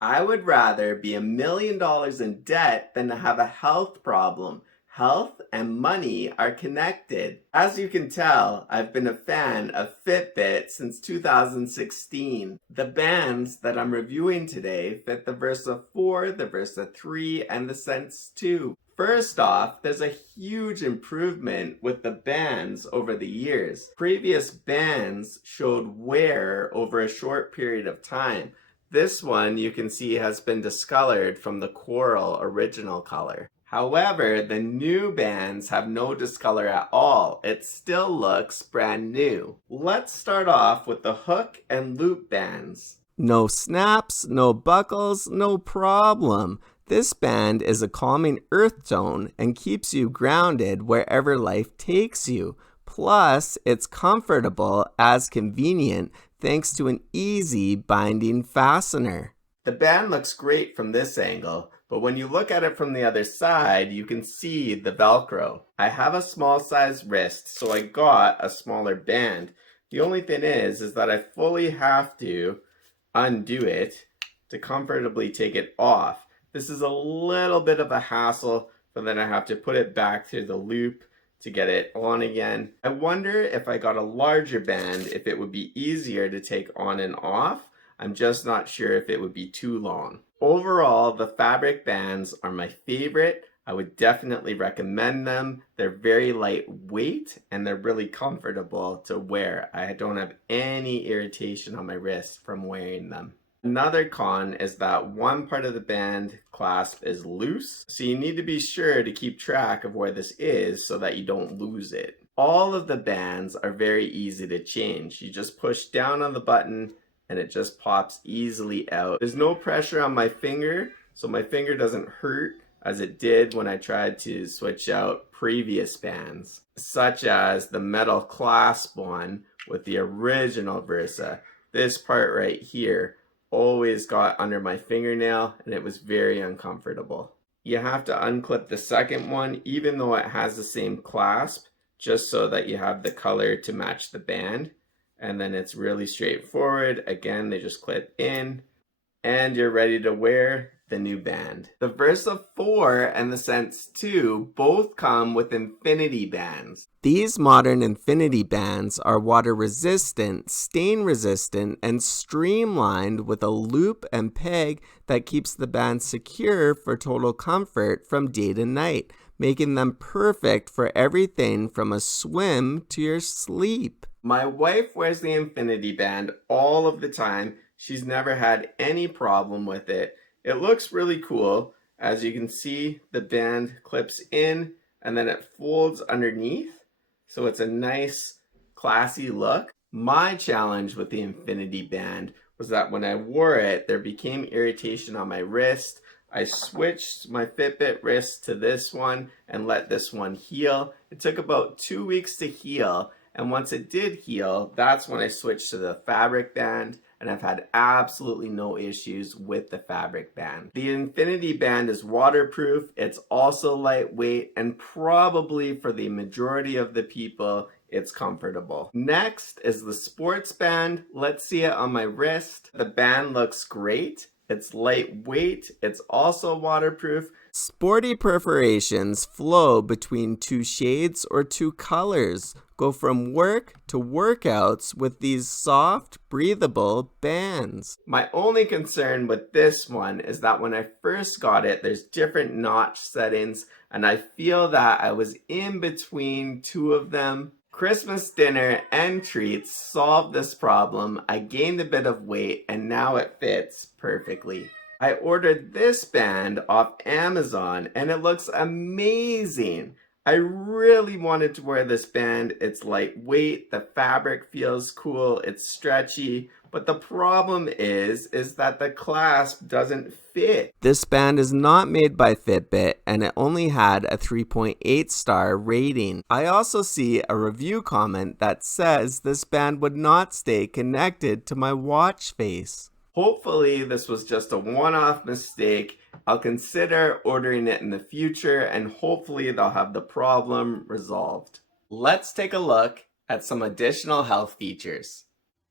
I would rather be $1 million in debt than to have a health problem. Health and money are connected. As you can tell, I've been a fan of Fitbit since 2016. The bands that I'm reviewing today fit the Versa 4, the Versa 3, and the Sense 2. First off, there's a huge improvement with the bands over the years. Previous bands showed wear over a short period of time. This one you can see has been discolored from the coral original color. However, the new bands have no discolor at all. It still looks brand new. Let's start off with the hook and loop bands. No snaps, no buckles, no problem. This band is a calming earth tone and keeps you grounded wherever life takes you. Plus, it's comfortable as convenient thanks to an easy binding fastener. The band looks great from this angle, but when you look at it from the other side, you can see the Velcro. I have a small size wrist, so I got a smaller band. The only thing is that I fully have to undo it to comfortably take it off. This is a little bit of a hassle, but then I have to put it back through the loop to get it on again. I wonder if I got a larger band, if it would be easier to take on and off. I'm just not sure if it would be too long. Overall, the fabric bands are my favorite. I would definitely recommend them. They're very lightweight and they're really comfortable to wear. I don't have any irritation on my wrist from wearing them. Another con is that one part of the band clasp is loose, so you need to be sure to keep track of where this is so that you don't lose it. All of the bands are very easy to change. You just push down on the button and it just pops easily out. There's no pressure on my finger, so my finger doesn't hurt as it did when I tried to switch out previous bands, such as the metal clasp one with the original Versa. This part right here always got under my fingernail and it was very uncomfortable. You have to unclip the second one even though it has the same clasp, just so that you have the color to match the band. And then it's really straightforward. Again, they just clip in and you're ready to wear the new band. The Versa 4 and the Sense 2 both come with infinity bands. These modern infinity bands are water resistant, stain resistant, and streamlined with a loop and peg that keeps the band secure for total comfort from day to night, making them perfect for everything from a swim to your sleep. My wife wears the infinity band all of the time. She's never had any problem with it. It looks really cool. As you can see, the band clips in and then it folds underneath. So it's a nice, classy look. My challenge with the infinity band was that when I wore it, there became irritation on my wrist. I switched my Fitbit wrist to this one and let this one heal. It took about 2 weeks to heal. And once it did heal, that's when I switched to the fabric band. And I've had absolutely no issues with the fabric band. The infinity band is waterproof, it's also lightweight, and probably for the majority of the people, it's comfortable. Next is the sports band. Let's see it on my wrist. The band looks great. It's lightweight, it's also waterproof. Sporty perforations flow between two shades or two colors. Go from work to workouts with these soft, breathable bands. My only concern with this one is that when I first got it, there's different notch settings, and I feel that I was in between two of them. Christmas dinner and treats solved this problem. I gained a bit of weight and now it fits perfectly. I ordered this band off Amazon and it looks amazing. I really wanted to wear this band. It's lightweight, the fabric feels cool, it's stretchy, but the problem is that the clasp doesn't fit. This band is not made by Fitbit and it only had a 3.8 star rating. I also see a review comment that says this band would not stay connected to my watch face. Hopefully this was just a one-off mistake. I'll consider ordering it in the future and hopefully they'll have the problem resolved. Let's take a look at some additional health features.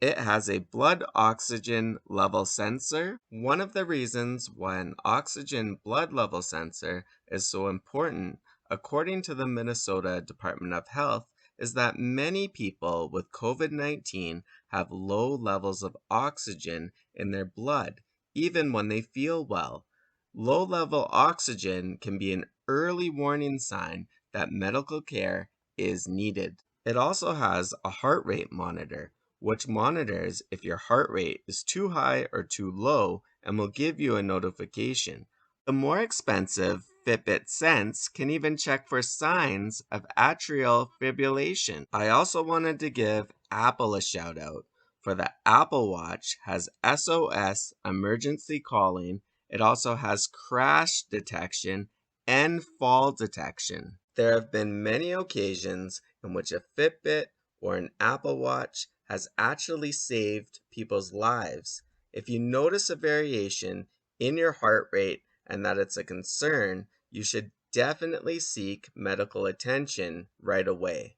It has a blood oxygen level sensor. One of the reasons why an oxygen blood level sensor is so important, according to the Minnesota Department of Health, is that many people with COVID-19 have low levels of oxygen in their blood, even when they feel well. Low level oxygen can be an early warning sign that medical care is needed. It also has a heart rate monitor, which monitors if your heart rate is too high or too low and will give you a notification. The more expensive Fitbit Sense can even check for signs of atrial fibrillation. I also wanted to give Apple a shout out, for the Apple Watch has SOS emergency calling. It also has crash detection and fall detection. There have been many occasions in which a Fitbit or an Apple Watch has actually saved people's lives. If you notice a variation in your heart rate and that it's a concern, you should definitely seek medical attention right away.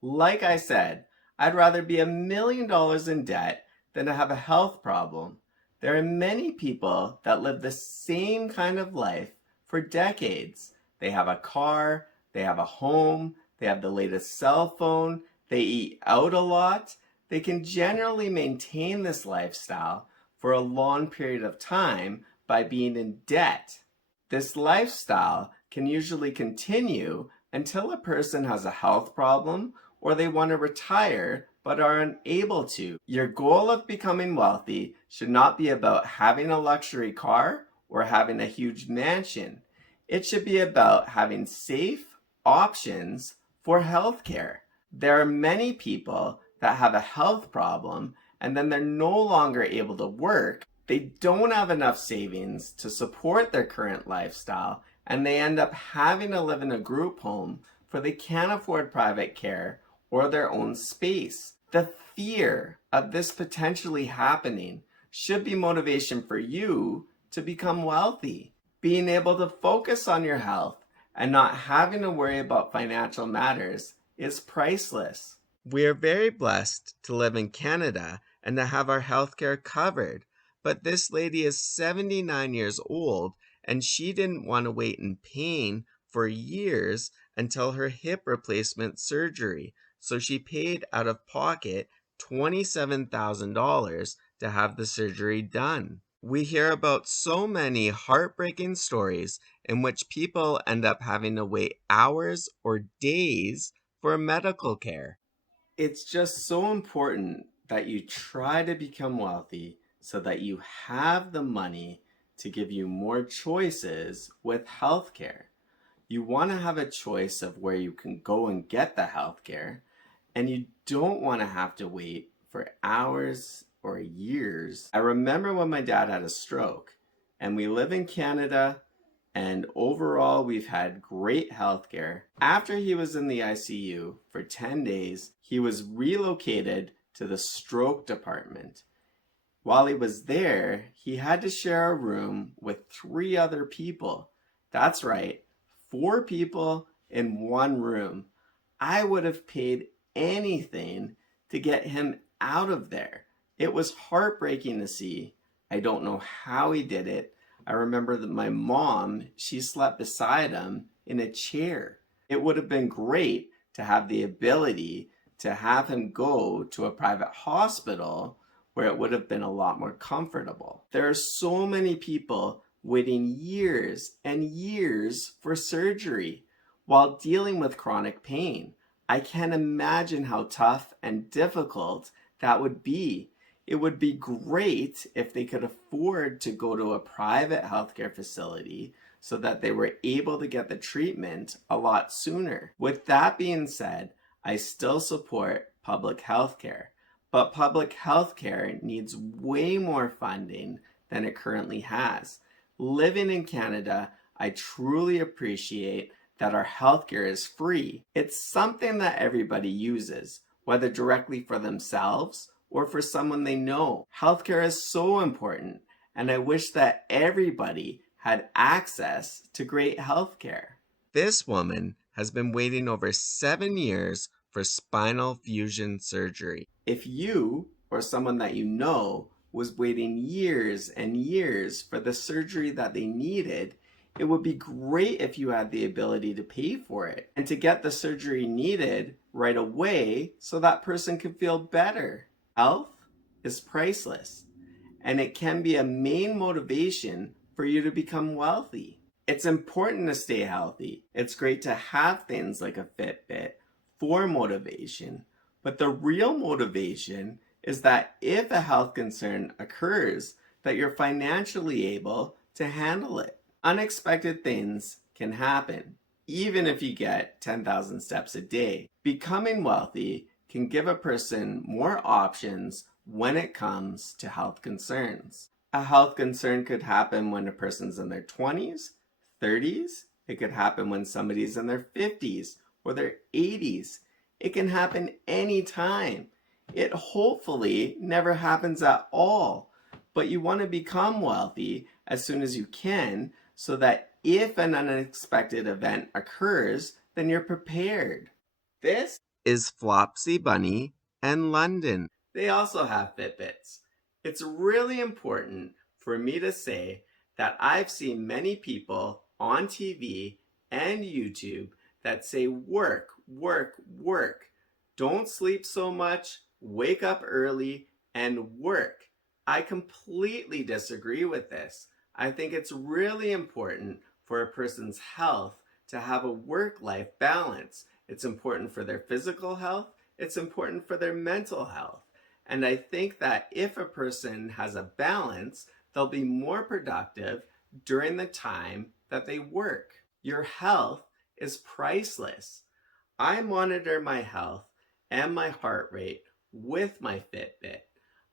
Like I said, I'd rather be $1 million in debt than to have a health problem. There are many people that live the same kind of life for decades. They have a car, they have a home, they have the latest cell phone, they eat out a lot. They can generally maintain this lifestyle for a long period of time by being in debt. This lifestyle can usually continue until a person has a health problem or they want to retire but are unable to. Your goal of becoming wealthy should not be about having a luxury car or having a huge mansion. It should be about having safe options for healthcare. There are many people that have a health problem and then they're no longer able to work. They don't have enough savings to support their current lifestyle and they end up having to live in a group home for they can't afford private care or their own space. The fear of this potentially happening should be motivation for you to become wealthy. Being able to focus on your health and not having to worry about financial matters is priceless. We are very blessed to live in Canada and to have our healthcare covered. But this lady is 79 years old and she didn't want to wait in pain for years until her hip replacement surgery. So she paid out of pocket $27,000 to have the surgery done. We hear about so many heartbreaking stories in which people end up having to wait hours or days for medical care. It's just so important that you try to become wealthy so that you have the money to give you more choices with healthcare. You want to have a choice of where you can go and get the healthcare, and you don't want to have to wait for hours or years. I remember when my dad had a stroke, and we live in Canada, and overall we've had great healthcare. After he was in the ICU for 10 days, he was relocated to the stroke department. While he was there, he had to share a room with 3 other people. That's right, 4 people in one room. I would have paid anything to get him out of there. It was heartbreaking to see. I don't know how he did it. I remember that my mom, she slept beside him in a chair. It would have been great to have the ability to have him go to a private hospital where it would have been a lot more comfortable. There are so many people waiting years and years for surgery while dealing with chronic pain. I can't imagine how tough and difficult that would be. It would be great if they could afford to go to a private healthcare facility so that they were able to get the treatment a lot sooner. With that being said, I still support public healthcare, but public healthcare needs way more funding than it currently has. Living in Canada, I truly appreciate that our healthcare is free. It's something that everybody uses, whether directly for themselves or for someone they know. Healthcare is so important, and I wish that everybody had access to great healthcare. This woman has been waiting over 7 years for spinal fusion surgery. If you or someone that you know was waiting years and years for the surgery that they needed, it would be great if you had the ability to pay for it and to get the surgery needed right away so that person could feel better. Health is priceless, and it can be a main motivation for you to become wealthy. It's important to stay healthy. It's great to have things like a Fitbit for motivation, but the real motivation is that if a health concern occurs, that you're financially able to handle it. Unexpected things can happen, even if you get 10,000 steps a day. Becoming wealthy can give a person more options when it comes to health concerns. A health concern could happen when a person's in their 20s, 30s. It could happen when somebody's in their 50s or their 80s. It can happen anytime. It hopefully never happens at all. But you want to become wealthy as soon as you can so that if an unexpected event occurs, then you're prepared. This is Flopsy Bunny and London. They also have Fitbits. It's really important for me to say that I've seen many people on TV and YouTube that say work, work, work. Don't sleep so much, wake up early, and work. I completely disagree with this. I think it's really important for a person's health to have a work-life balance. It's important for their physical health. It's important for their mental health. And I think that if a person has a balance, they'll be more productive during the time that they work. Your health is priceless. I monitor my health and my heart rate with my Fitbit.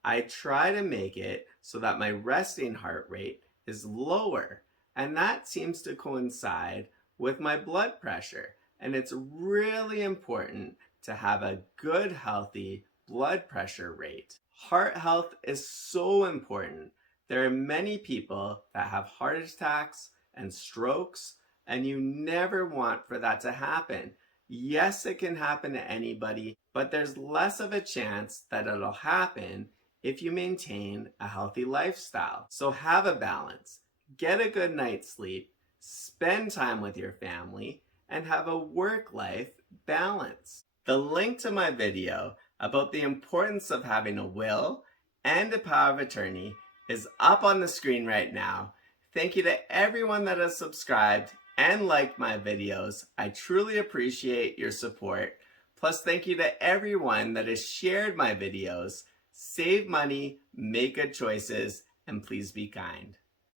I try to make it so that my resting heart rate is lower, and that seems to coincide with my blood pressure. And it's really important to have a good, healthy blood pressure rate. Heart health is so important. There are many people that have heart attacks and strokes, and you never want for that to happen. Yes, it can happen to anybody, but there's less of a chance that it'll happen if you maintain a healthy lifestyle. So have a balance, get a good night's sleep, spend time with your family, and have a work-life balance. The link to my video about the importance of having a will and a power of attorney is up on the screen right now. Thank you to everyone that has subscribed and liked my videos. I truly appreciate your support. Plus, thank you to everyone that has shared my videos. Save money, make good choices, and please be kind.